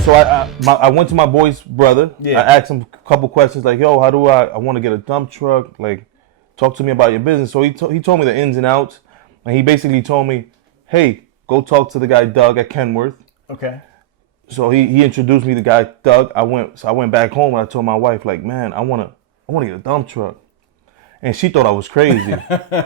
So I went to my boy's brother. Yeah. I asked him a couple questions like, yo, how do I want to get a dump truck? Like, talk to me about your business. So he told me the ins and outs. And he basically told me, hey, go talk to the guy Doug at Kenworth. Okay. So he introduced me to the guy Doug. I went back home and I told my wife, like, man, I wanna get a dump truck. And she thought I was crazy.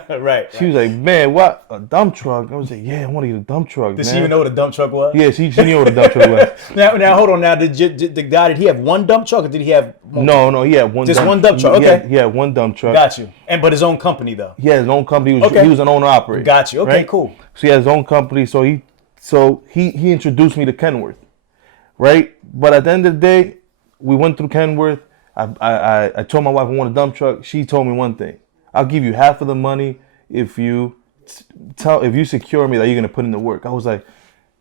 Right. She was like, man, what? A dump truck? I was like, yeah, I want to get a dump truck. Did she even know what a dump truck was? Yeah, she knew what a dump truck was. Now hold on. Now, did the guy, did he have one dump truck or did he have multiple? No, he had one. Just one dump truck. Okay. He had one dump truck. Got you. But his own company though. He had his own company. Okay. He was an owner operator. Got you. Okay, right? cool. So he had his own company. So he introduced me to Kenworth, right? But at the end of the day, we went through Kenworth. I told my wife I want a dump truck. She told me one thing: I'll give you half of the money if you secure me that you're gonna put in the work. I was like,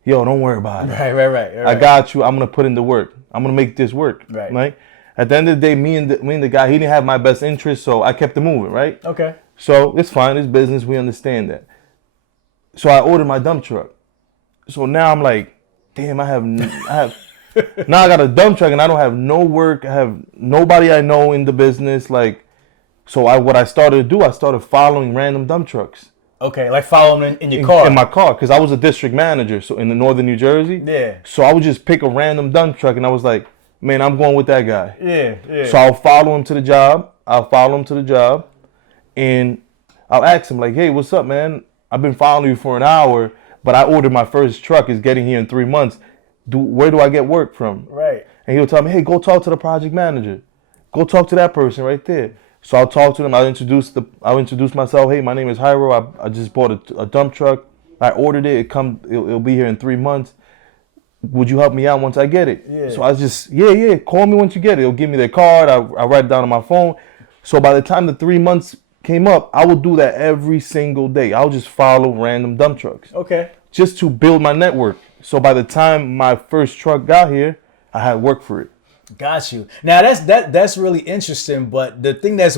yo, don't worry about it. Right. I got you. I'm gonna put in the work. I'm gonna make this work. Right. At the end of the day, me and the guy, he didn't have my best interest, so I kept it moving. Right. Okay. So it's fine. It's business. We understand that. So I ordered my dump truck. So now I'm like, damn, I have now I got a dump truck and I don't have no work. I have nobody I know in the business. Like, so what I started to do, I started following random dump trucks. Okay, like following in your car. In my car, because I was a district manager, so in the northern New Jersey. Yeah. So I would just pick a random dump truck, and I was like, man, I'm going with that guy. Yeah. So I'll follow him to the job. And I'll ask him like, hey, what's up, man? I've been following you for an hour, but I ordered my first truck. It's getting here in 3 months. Where do I get work from? Right. And he'll tell me, hey, go talk to the project manager. Go talk to that person right there. So I'll talk to them. I'll introduce myself. Hey, my name is Jairo. I just bought a dump truck. I ordered it. It'll be here in 3 months. Would you help me out once I get it? Yeah. So I just, yeah. Call me once you get it. They'll give me their card. I write it down on my phone. So by the time the 3 months came up, I would do that every single day. I'll just follow random dump trucks. Okay. Just to build my network. So by the time my first truck got here, I had work for it. Got you. Now that's really interesting. But the thing that's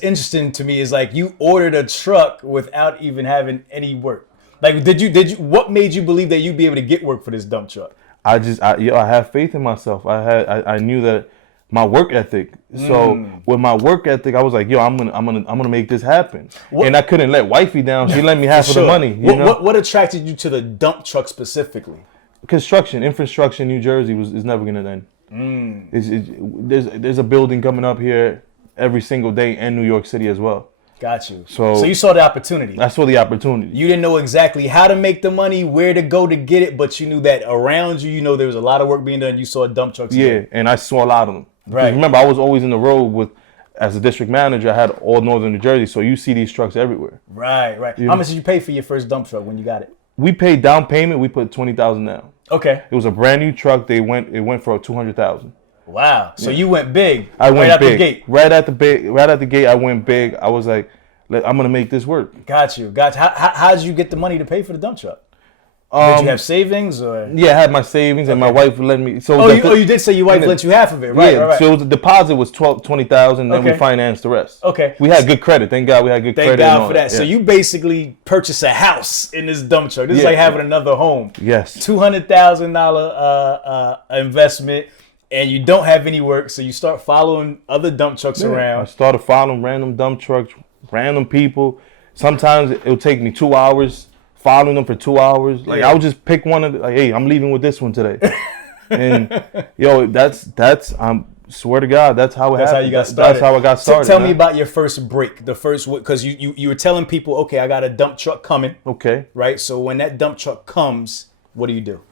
interesting to me is like you ordered a truck without even having any work. Like, did you? What made you believe that you'd be able to get work for this dump truck? I have faith in myself. I knew that my work ethic. So with my work ethic, I was like, yo, I'm gonna make this happen. And I couldn't let wifey down. She lent me half of the money. What attracted you to the dump truck specifically? Construction, infrastructure in New Jersey is never gonna end. There's a building coming up here every single day in New York City as well. Got you. So you saw the opportunity. I saw the opportunity. You didn't know exactly how to make the money, where to go to get it, but you knew that around you, there was a lot of work being done. You saw dump trucks. Yeah, and I saw a lot of them. Right. Remember, I was always in the road as a district manager. I had all northern New Jersey, so you see these trucks everywhere. Right. Yeah. How much did you pay for your first dump truck when you got it? We paid down payment. We put $20,000 down. Okay. It was a brand new truck. It went for $200,000. Wow. So you went big. I went right big. Out the gate. Right at the gate, I went big. I was like, I'm gonna make this work. Got you. How did you get the money to pay for the dump truck? Did you have savings or? Yeah, I had my savings and my wife let me. So you did say your wife lent you half of it, right? Yeah. Right. So the deposit was $20,000, then we financed the rest. Okay. We had good credit. Thank God we had good credit. Thank God for that. Yeah. So you basically purchased a house in this dump truck. This is like having another home. Yes. $200,000 investment. And you don't have any work, so you start following other dump trucks around. I started following random dump trucks, random people. Sometimes it'll take me 2 hours, following them for 2 hours. Like I would just pick one of like, hey, I'm leaving with this one today. And that's swear to God, that's how it happened. That's how you got started. That's how I got started. Tell me about your first break. The first, because you were telling people, okay, I got a dump truck coming. Okay. Right. So when that dump truck comes, what do you do?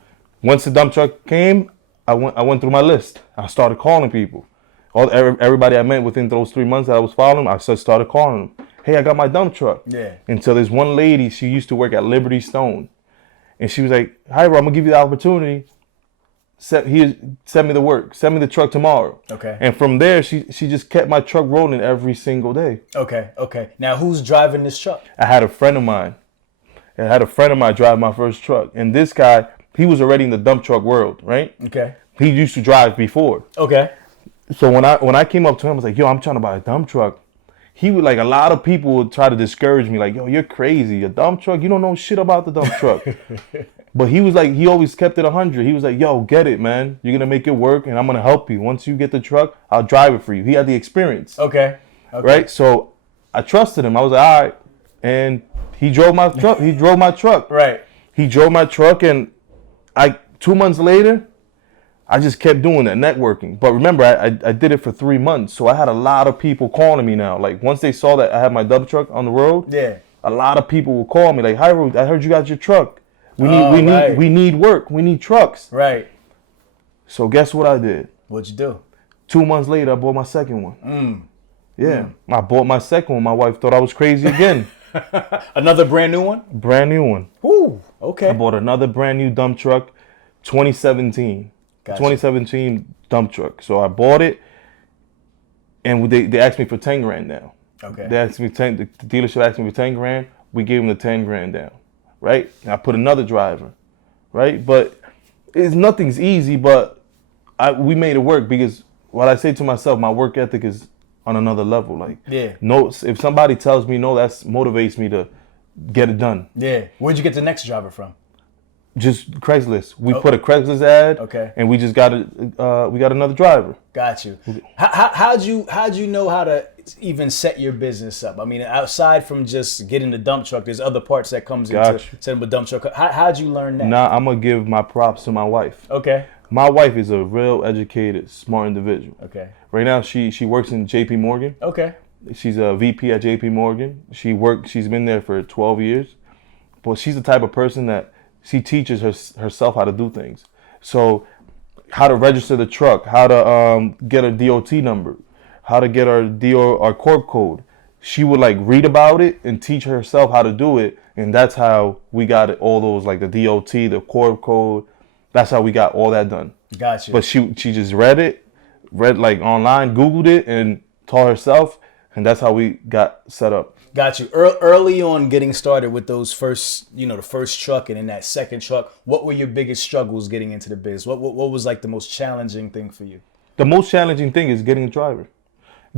Once the dump truck came, I went through my list. I started calling people. Everybody I met within those 3 months that I was following, I started calling them. Hey, I got my dump truck. Yeah. And so there's one lady, she used to work at Liberty Stone. And she was like, Jairo, I'm going to give you the opportunity. Send me the work. Send me the truck tomorrow. Okay. And from there, she just kept my truck rolling every single day. Okay. Now, who's driving this truck? I had a friend of mine. Drive my first truck. And this guy, he was already in the dump truck world, right? Okay. He used to drive before. Okay. So when I came up to him, I was like, yo, I'm trying to buy a dump truck. He would, like, a lot of people would try to discourage me, like, yo, you're crazy. A dump truck? You don't know shit about the dump truck. But he was like, he always kept it 100. He was like, yo, get it, man. You're going to make it work and I'm going to help you. Once you get the truck, I'll drive it for you. He had the experience. Okay. Right? So I trusted him. I was like, all right. And he drove my truck. He drove my truck. Right. He drove my truck, and 2 months later, I just kept doing that, networking. But remember, I did it for 3 months, so I had a lot of people calling me now. Like, once they saw that I had my dump truck on the road, a lot of people will call me like, Jairo, I heard you got your truck. We need work. We need trucks. Right. So guess what I did? What'd you do? 2 months later, I bought my second one. I bought my second one. My wife thought I was crazy again. Another brand new one? Brand new one. Ooh, okay. I bought another brand new dump truck, 2017. Gotcha. 2017 dump truck. So I bought it, and they asked me for 10 grand now. Okay. They asked me the dealership asked me for 10 grand. We gave them the 10 grand down, right? And I put another driver, right? But nothing's easy, but we made it work because what I say to myself, my work ethic is on another level. Like, no, if somebody tells me no, that motivates me to get it done. Yeah. Where'd you get the next driver from? Just Craigslist. We put a Craigslist ad, and we just got we got another driver. Got you. How'd you know how to even set your business up? I mean, outside from just getting the dump truck, there's other parts that comes into setting up a dump truck. How'd you learn that? Now I'm gonna give my props to my wife. Okay. My wife is a real educated, smart individual. Okay. Right now she works in JP Morgan. Okay. She's a VP at JP Morgan. She's been there for 12 years. But she's the type of person that she teaches herself how to do things. So how to register the truck, how to get a DOT number, how to get our corp code. She would like read about it and teach herself how to do it. And that's how we got it, all those like the DOT, the corp code. That's how we got all that done. Gotcha. But she just read like online, Googled it, and taught herself, and that's how we got set up. Got you. Early on getting started with those first, the first truck and then that second truck, what were your biggest struggles getting into the biz? What was like the most challenging thing for you? The most challenging thing is getting a driver.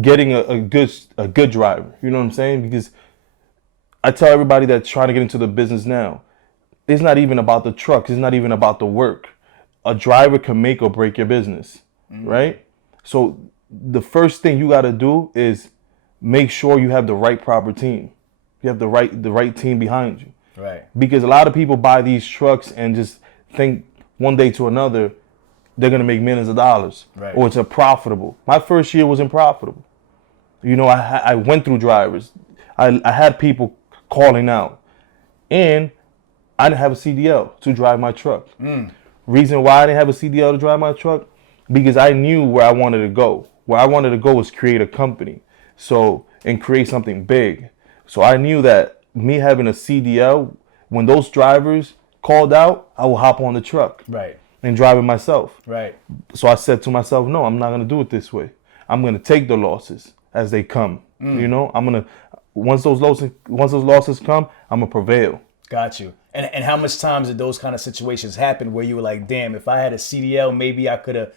Getting a good driver. You know what I'm saying? Because I tell everybody that's trying to get into the business now, it's not even about the trucks. It's not even about the work. A driver can make or break your business, right? So the first thing you got to do is make sure you have the right proper team. You have the right team behind you. Right. Because a lot of people buy these trucks and just think one day to another they're gonna make millions of dollars, right, or it's a profitable. My first year wasn't profitable. I went through drivers. I had people calling out, and I didn't have a CDL to drive my truck. Reason why I didn't have a CDL to drive my truck, because I knew where I wanted to go. Where I wanted to go was create a company, and create something big. So I knew that me having a CDL, when those drivers called out, I will hop on the truck, right, and drive it myself. Right. So I said to myself, no, I'm not going to do it this way. I'm going to take the losses as they come. I'm going to, once those losses come, I'm going to prevail. Got you. And how much times did those kind of situations happen where you were like, damn, if I had a CDL, maybe I could have,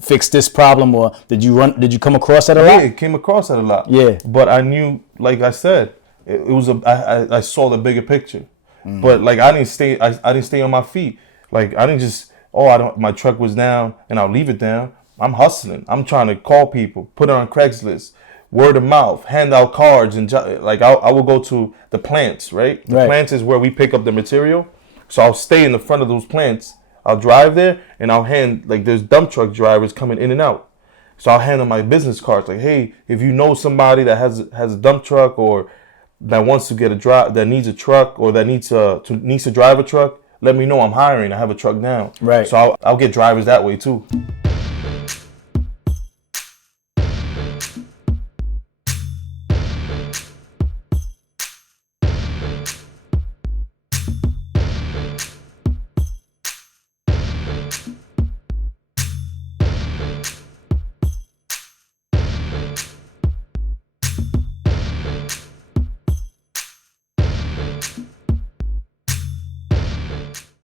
fixed this problem? Or did you come across that a lot? Yeah, it came across that a lot. Yeah. But I knew, like I said, I saw the bigger picture. But like I didn't stay on my feet. Like I didn't just, my truck was down and I'll leave it down. I'm hustling. I'm trying to call people, put it on Craigslist, word of mouth, hand out cards, and I will go to the plants, right? The plants is where we pick up the material. So I'll stay in the front of those plants. I'll drive there and I'll hand, like there's dump truck drivers coming in and out. So I'll hand them my business cards, like, hey, if you know somebody that has a dump truck or that wants to get that needs a truck or that needs to drive a truck, let me know. I'm hiring. I have a truck now. Right. So I'll get drivers that way too.